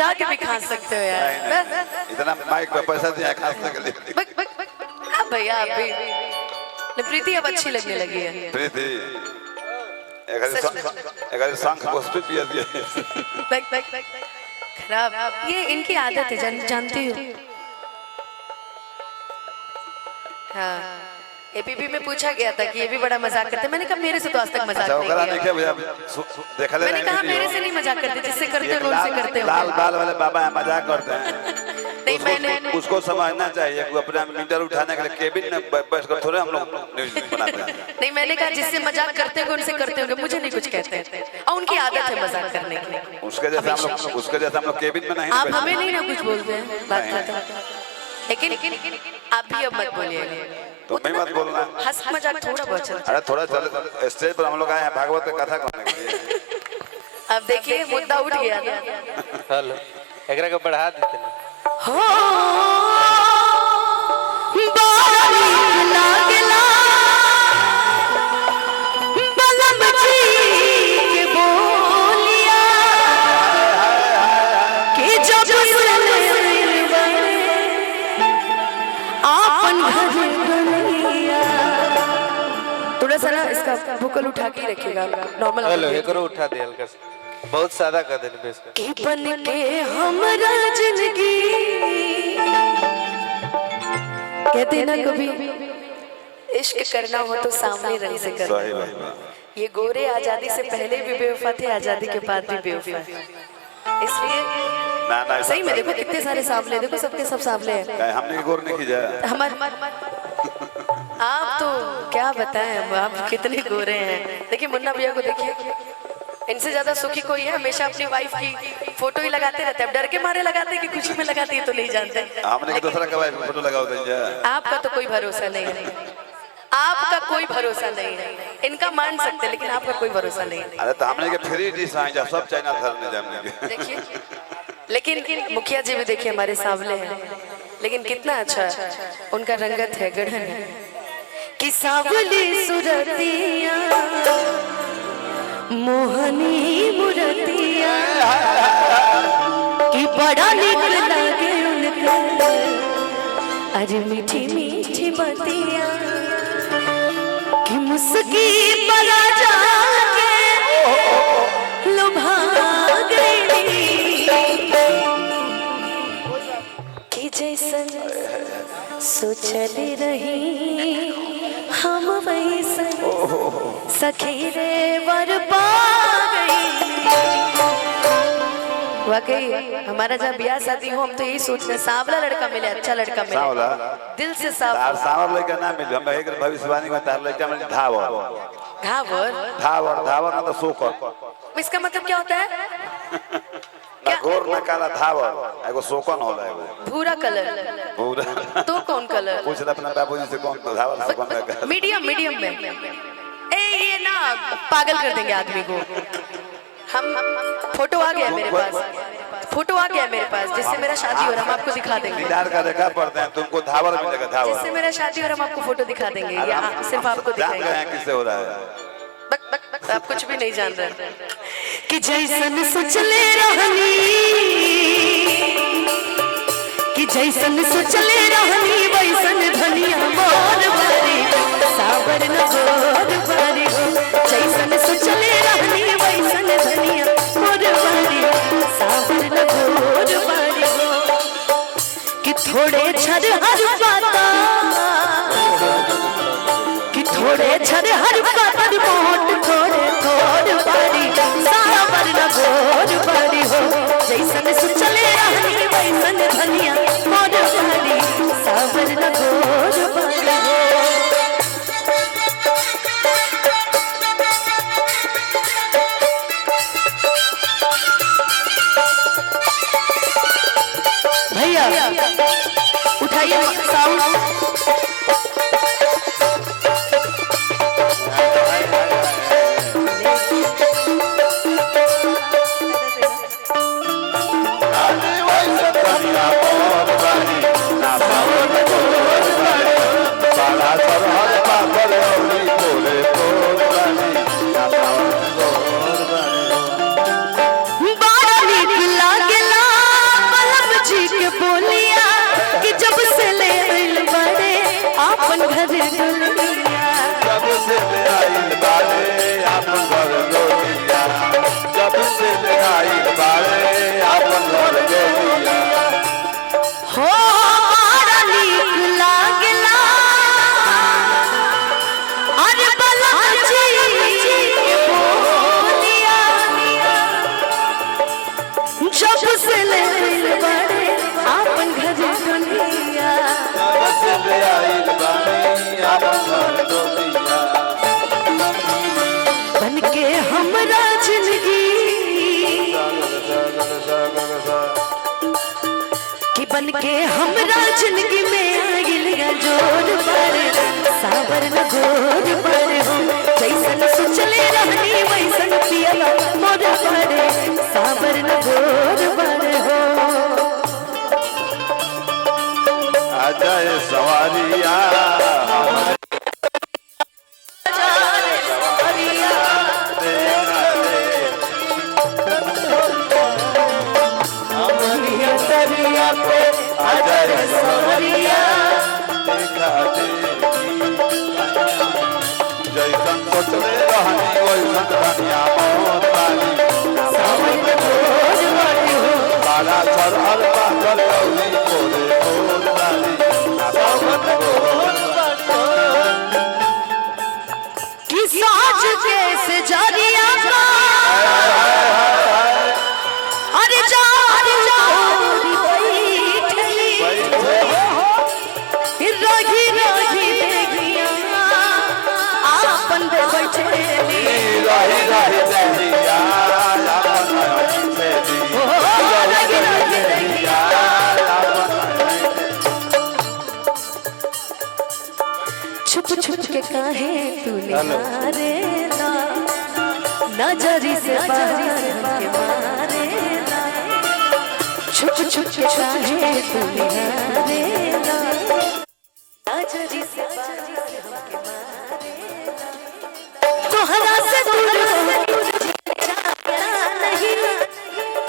हटा के भी खा सकते हो यार। इतना माइक पे पैसा दिया खाने के लिए। अब भैया आप भी प्रीति अब अच्छी लगने लगी है। प्रीति अगर शंख पुष्प पिया दिया खराब, ये इनकी आदत है, जानती हूँ। हाँ, एपीपी में पूछा गया था कि ये भी बड़ा मजाक करते हैं। मैंने कहा मेरे से तो आज तक मजाक नहीं किया। देखा मैंने कहा मेरे से नहीं मजाक करते, जिससे करते हो उनसे करते हो। लाल बाल वाले बाबा है, मजाक करते हैं। नहीं मैंने उसको समझना चाहिए कि अपने मीटर उठाने के लिए केबिन में बैठ कर थोड़े हम लोग न्यूज़ बनाते हैं। नहीं मैंने कहा जिससे मजाक करते होंगे उनसे करते होंगे, मुझे नहीं कुछ कहते और उनकी आदत है मजाक करने की। उसके जैसे हम लोग केबिन में नहीं। आप हमें नहीं ना कुछ बोलते हैं, बात खत्म। लेकिन आप भी अब मत बोलिएगा। तो मैं मत बोलना, हंस मजाक थोड़ा बहुत चलता। अरे थोड़ा चल, स्टेज पर हम लोग आए हैं भागवत की कथा करने के लिए। अब देखिए मुद्दा उठ गया ना। हेलो, एकरा को बढ़ा देते हैं। हो बारी लागला बलम जी के बोलिया कि जब आपन घर बनिया। थोड़ा सा ना इसका वोकल उठा के रखिएगा, नॉर्मल। हेलो, एकरो उठा दे हल्का से, बहुत सादा कर देने बेस का। कि बन के हमरा जिंदगी कहते ना कभी इश्क करना हो तो सामने रंग से करना। सही बात। ये गोरे आजादी से पहले भी बेवफा थे, आजादी के बाद भी बेवफा है। इसलिए ना सही में देखो कितने सारे सांवले, देखो सबके सब सांवले हैं। हमने गौर नहीं किया। आप तो क्या बताएं, आप कितने गोरे हैं। देखिए मुन्ना भैया को देखिए, इनसे ज्यादा सुखी कोई है। हमेशा अपनी वाइफ की फोटो ही लगाते रहते हैं। डर के मारे लगाते हैं कि खुशी में लगाते हैं तो नहीं जानते। हमने दूसरा का वाइफ फोटो लगाओ देंगे। आपका तो कोई भरोसा नहीं है, आपका कोई भरोसा नहीं है। इनका मान सकते हैं लेकिन आपका कोई भरोसा नहीं है। अरे तो हमने के फ्री डिश आए जा सब चाइना धरने जाने के। देखिए लेकिन मुखिया जी भी देखिए हमारे सांवले हैं, लेकिन कितना अच्छा उनका रंगत है, गढ़न है कि सांवली सुरतिया मोहनी मुरतिया कि बड़ा निक लगे उनका, अरे मीठी मीठी बतिया कि मुस्की बड़ा जाके लुभा गई कि जैसन सोचल रही हम वैसन सखी रे वर पा गई। वाकई हमारा जब ब्याह शादी हो हम तो यही सोच रहे, सांवला लड़का मिले, अच्छा लड़का मिले, दिल से तार साफ। सांवर लड़का ना मिले, हम एक भविष्यवाणी में तार लड़का मिले धावर ना तो सोकर। इसका मतलब क्या होता है? ना गोर ना काला धावर, एगो सोकन होला एगो भूरा कलर। पूरा। तो कौन कलर? पूछ ले अपना बाबूजी से कौन तो धावर सोकन का। मीडियम में। ए ये ना पागल कर देंगे आदमी को। हम फोटो आ गया मेरे पास, जिससे मेरा शादी हो रहा, हम आपको दिखा देंगे। दीदार का रेखा पड़ते हैं तुमको धावर मिलेगा, धावर। जिससे मेरा शादी हो रहा, हम आपको फोटो दिखा देंगे, या सिर्फ आपको जान दिखाएंगे। गए हैं किससे हो रहा है। आप कुछ भी नहीं जान रहे कि जैसन सोचले रहनी, कि जैसन सोचले रहनी वैसन धनिया मोर बारी सावर न गोर बारी हो। जैसन सोचले रहनी वैसन धनिया मोर बारी सावर न गोर बारी हो। कि थोड़े छर हर पाता, कि थोड़े छर हर पाता मोट थोड़े थोड़ बारी सावर न गोर बारी हो। जैसन सोचले रहनी वैसन धनिया मोर बारी सावर न गोर बारी हो। भैया उठाइए साउंड। बड़ा निक लागला बाड़े आपन घर जोगिया हो बड़ा नीक लागला अरे बलक जी के बोलिया जब से ले बड़े आपन घर दुनिया बस ले आइल बानी आपन घर जोगिया बनके हमरा जिंदगी कि बनके हमरा जिंदगी में आगिल जोर पर सावर न गोर पर हो जैसन सोचले रहनी वैसन पियला मोर पर सावर न गोर पर हो आजा ये सवारिया जैसन सोचले रहनी वैसन धनिया मोर बानी बारा सरहर पागल रौनी बोले मोर बानी कि साज के से जरिया का अरे जार जारी बैठली रही देखिया आपन पे बैठली रही देखिया आपन बैठली रही देखिया छुप छुप के काहे तू निहारेला नजरी से बाहर के मारेला छुप छुप के काहे तू निहारेला नजरी से बाहर के मारेला तोहरा से दूर जाना नहीं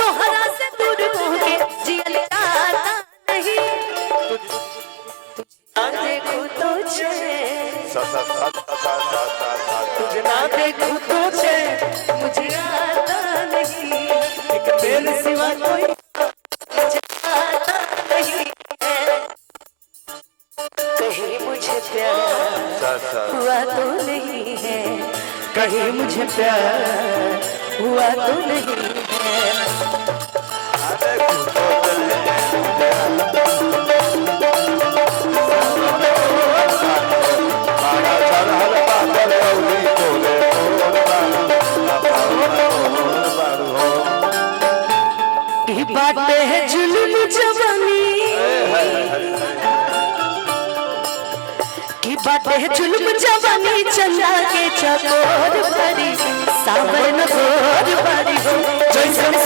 तोहरा से दूर होके जियल जाता नहीं देखो तो तुझे ना देखूं तो मुझे आता नहीं एक तेरे सिवा कोई मुझे आता नहीं है कहीं मुझे प्यार हुआ तो नहीं है कहीं मुझे प्यार हुआ तो नहीं है बाटे है जुल्म जवानी की बाटे है जुल्म जवानी चंदा के चकोर भरी सावर न गोर भरी हो जैसन